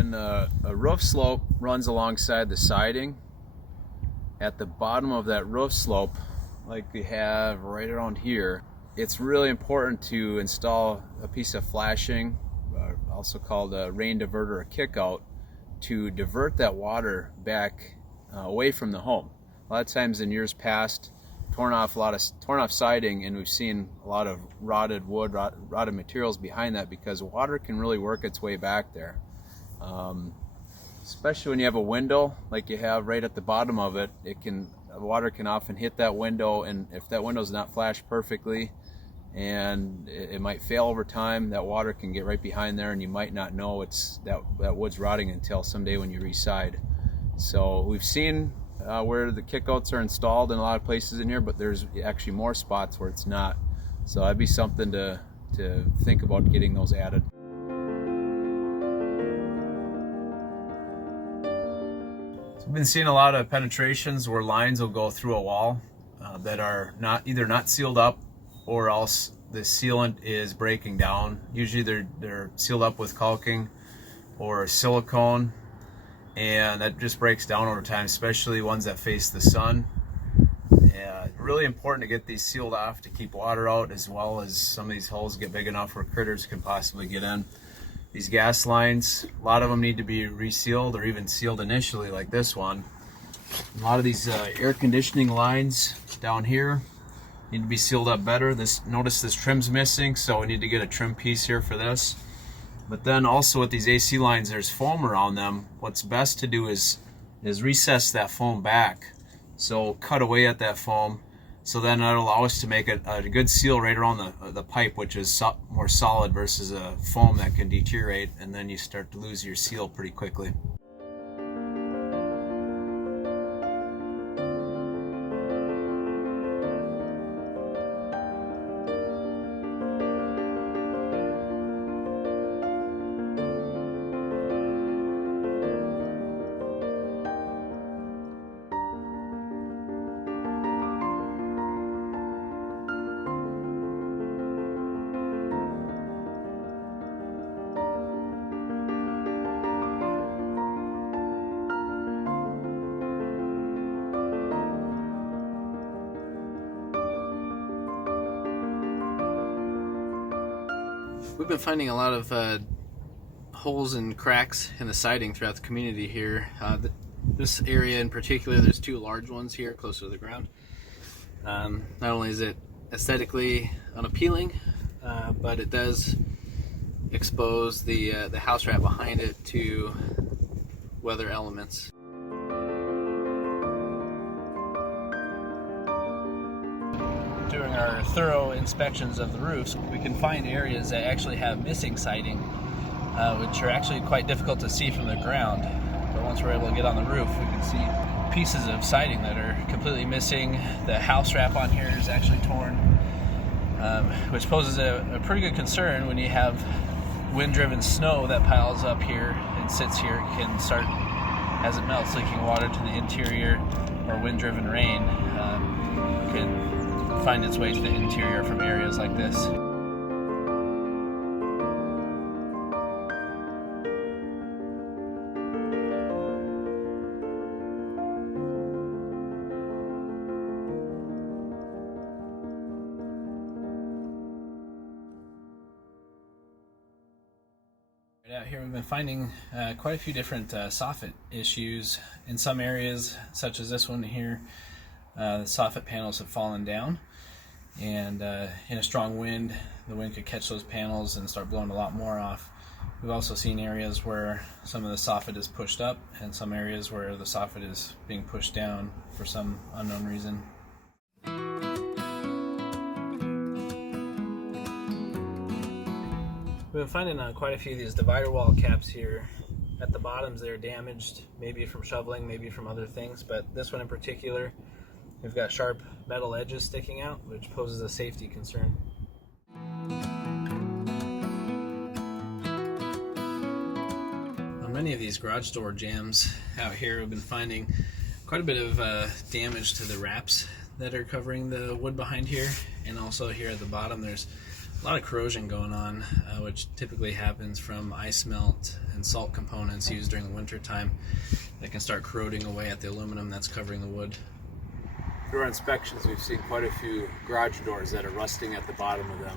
when a roof slope runs alongside the siding, at the bottom of that roof slope, like we have right around here, it's really important to install a piece of flashing, also called a rain diverter or kickout, to divert that water back away from the home. A lot of times in years past, torn off siding, and we've seen a lot of rotted wood, rotted materials behind that, because water can really work its way back there. Especially when you have a window like you have right at the bottom of it, water can often hit that window, and if that window is not flashed perfectly, and it might fail over time, that water can get right behind there, and you might not know that wood's rotting until someday when you re-side. So we've seen where the kickouts are installed in a lot of places in here, but there's actually more spots where it's not. So that'd be something to think about getting those added. So we've been seeing a lot of penetrations where lines will go through a wall that are either not sealed up, or else the sealant is breaking down. Usually they're sealed up with caulking or silicone, and that just breaks down over time, especially ones that face the sun. Really important to get these sealed off to keep water out, as well as some of these holes get big enough where critters can possibly get in. These gas lines, a lot of them need to be resealed or even sealed initially, like this one. A lot of these air conditioning lines down here need to be sealed up better. Notice this trim's missing, so we need to get a trim piece here for this. But then also with these AC lines, there's foam around them. What's best to do is recess that foam back. So cut away at that foam, so then that'll allow us to make a good seal right around the pipe, which is more solid versus a foam that can deteriorate, and then you start to lose your seal pretty quickly. We've been finding a lot of holes and cracks in the siding throughout the community here. This area in particular, there's two large ones here closer to the ground. Not only is it aesthetically unappealing, but it does expose the house rat behind it to weather elements. During our thorough inspections of the roofs, we can find areas that actually have missing siding, which are actually quite difficult to see from the ground. But once we're able to get on the roof, we can see pieces of siding that are completely missing. The house wrap on here is actually torn, which poses a pretty good concern when you have wind-driven snow that piles up here and sits here. It can start, as it melts, leaking water to the interior, or wind-driven rain can find its way to the interior from areas like this. Right out here we've been finding quite a few different soffit issues. In some areas, such as this one here, the soffit panels have fallen down, and in a strong wind, the wind could catch those panels and start blowing a lot more off. We've also seen areas where some of the soffit is pushed up, and some areas where the soffit is being pushed down for some unknown reason. We've been finding quite a few of these divider wall caps here. At the bottoms, they're damaged, maybe from shoveling, maybe from other things, but this one in particular, we've got sharp metal edges sticking out, which poses a safety concern. On many of these garage door jambs out here, we've been finding quite a bit of damage to the wraps that are covering the wood behind here, and also here at the bottom there's A lot of corrosion going on, which typically happens from ice melt and salt components used during the winter time that can start corroding away at the aluminum that's covering the wood. Through our inspections, we've seen quite a few garage doors that are rusting at the bottom of them.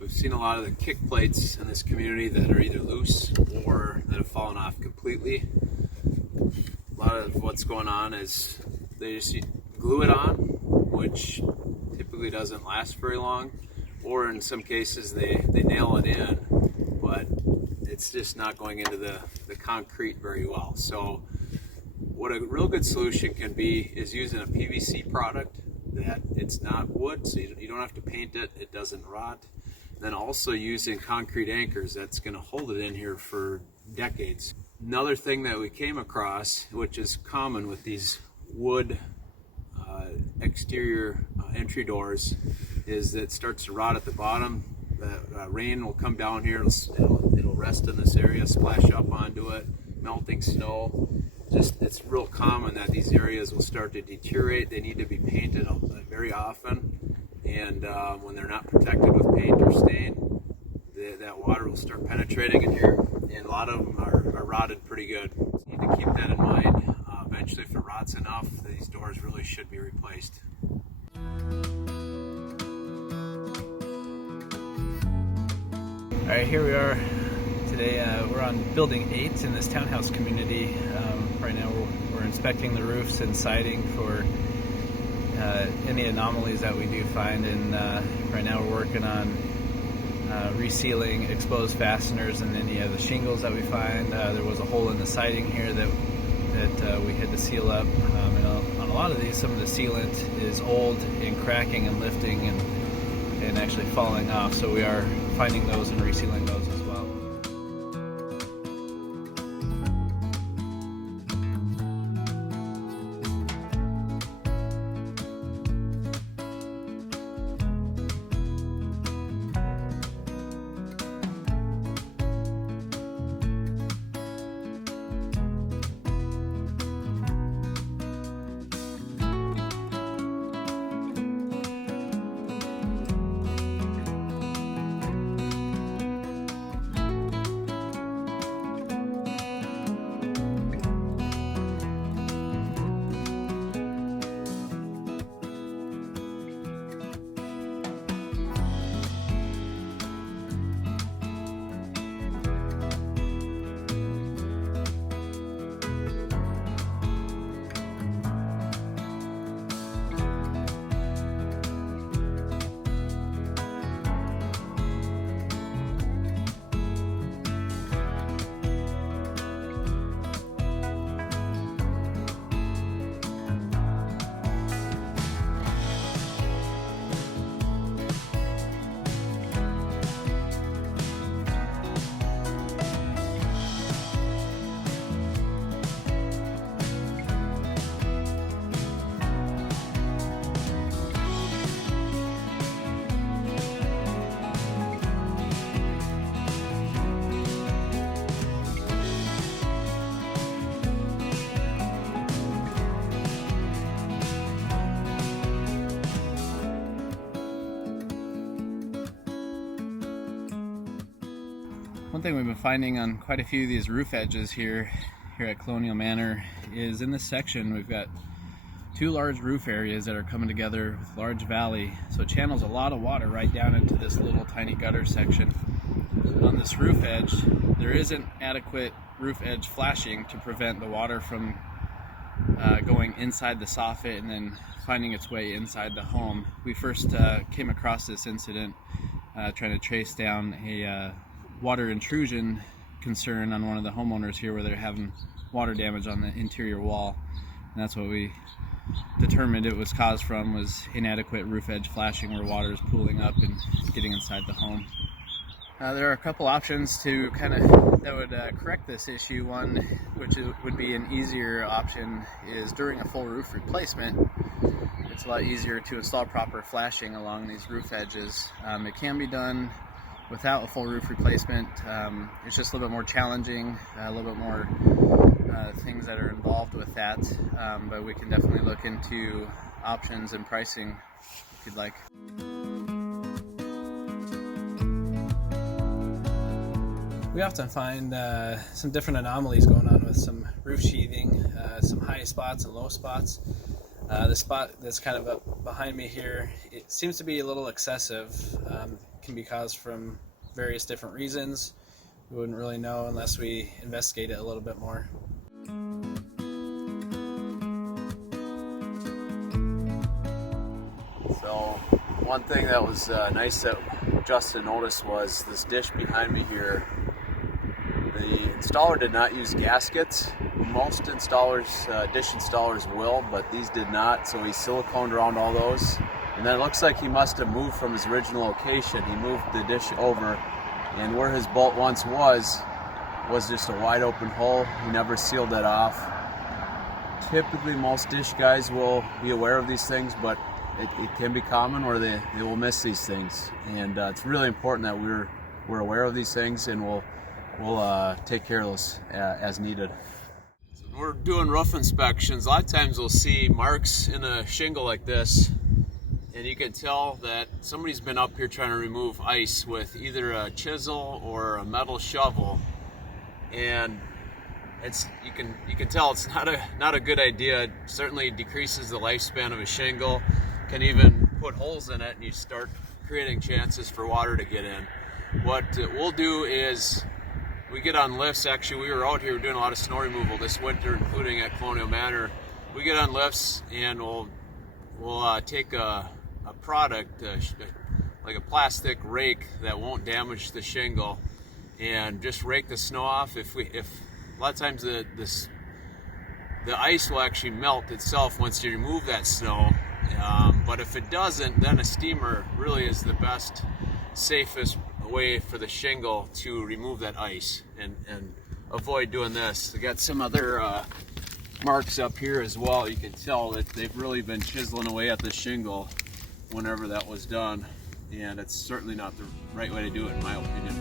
We've seen a lot of the kick plates in this community that are either loose or that have fallen off completely. A lot of what's going on is they just glue it on, which typically doesn't last very long, or in some cases they nail it in, but it's just not going into the concrete very well. So what a real good solution can be is using a PVC product that it's not wood, so you don't have to paint it, it doesn't rot. Then also using concrete anchors that's going to hold it in here for decades. Another thing that we came across, which is common with these wood exterior entry doors, is that it starts to rot at the bottom. The rain will come down here, it'll rest in this area, splash up onto it, melting snow. It's real common that these areas will start to deteriorate. They need to be painted very often. And when they're not protected with paint or stain, that water will start penetrating in here, and a lot of them are rotted pretty good. So you need to keep that in mind. Eventually, if it rots enough, these doors really should be replaced. All right, here we are today. We're on building 8 in this townhouse community. Right now we're inspecting the roofs and siding for any anomalies that we do find, and right now we're working on resealing exposed fasteners and any of the shingles that we find. There was a hole in the siding here that we had to seal up, and on a lot of these, some of the sealant is old and cracking and lifting and actually falling off, so we are finding those and resealing those as well. One thing we've been finding on quite a few of these roof edges here at Colonial Manor is in this section we've got two large roof areas that are coming together with large valley, so it channels a lot of water right down into this little tiny gutter section. On this roof edge, there isn't adequate roof edge flashing to prevent the water from going inside the soffit and then finding its way inside the home. We first came across this incident trying to trace down a water intrusion concern on one of the homeowners here where they're having water damage on the interior wall, and that's what we determined it was caused from, was inadequate roof edge flashing where water is pooling up and getting inside the home. There are a couple options to that would correct this issue. One, which would be an easier option, is during a full roof replacement. It's a lot easier to install proper flashing along these roof edges. It can be done without a full roof replacement. It's just a little bit more challenging, a little bit more things that are involved with that, but we can definitely look into options and pricing if you'd like. We often find some different anomalies going on with some roof sheathing, some high spots and low spots. The spot that's kind of up behind me here, it seems to be a little excessive. Can be caused from various different reasons. We wouldn't really know unless we investigate it a little bit more. So one thing that was nice that Justin noticed was this dish behind me here. The installer did not use gaskets. Most installers, dish installers will, but these did not, so he siliconed around all those. And then it looks like he must have moved from his original location. He moved the dish over, and where his bolt once was just a wide open hole. He never sealed that off. Typically most dish guys will be aware of these things, but it can be common where they will miss these things. And it's really important that we're aware of these things, and we'll take care of those as needed. So when we're doing roof inspections, a lot of times we'll see marks in a shingle like this, and you can tell that somebody's been up here trying to remove ice with either a chisel or a metal shovel, and you can tell it's not a good idea. It certainly decreases the lifespan of a shingle, can even put holes in it, and you start creating chances for water to get in. What we'll do is we get on lifts. Actually, we were out here doing a lot of snow removal this winter, including at Colonial Manor. We get on lifts and we'll take a product, like a plastic rake that won't damage the shingle, and just rake the snow off. If a lot of times the ice will actually melt itself once you remove that snow, but if it doesn't, then a steamer really is the best, safest way for the shingle to remove that ice and avoid doing this. I got some other marks up here as well. You can tell that they've really been chiseling away at the shingle whenever that was done, and it's certainly not the right way to do it, in my opinion.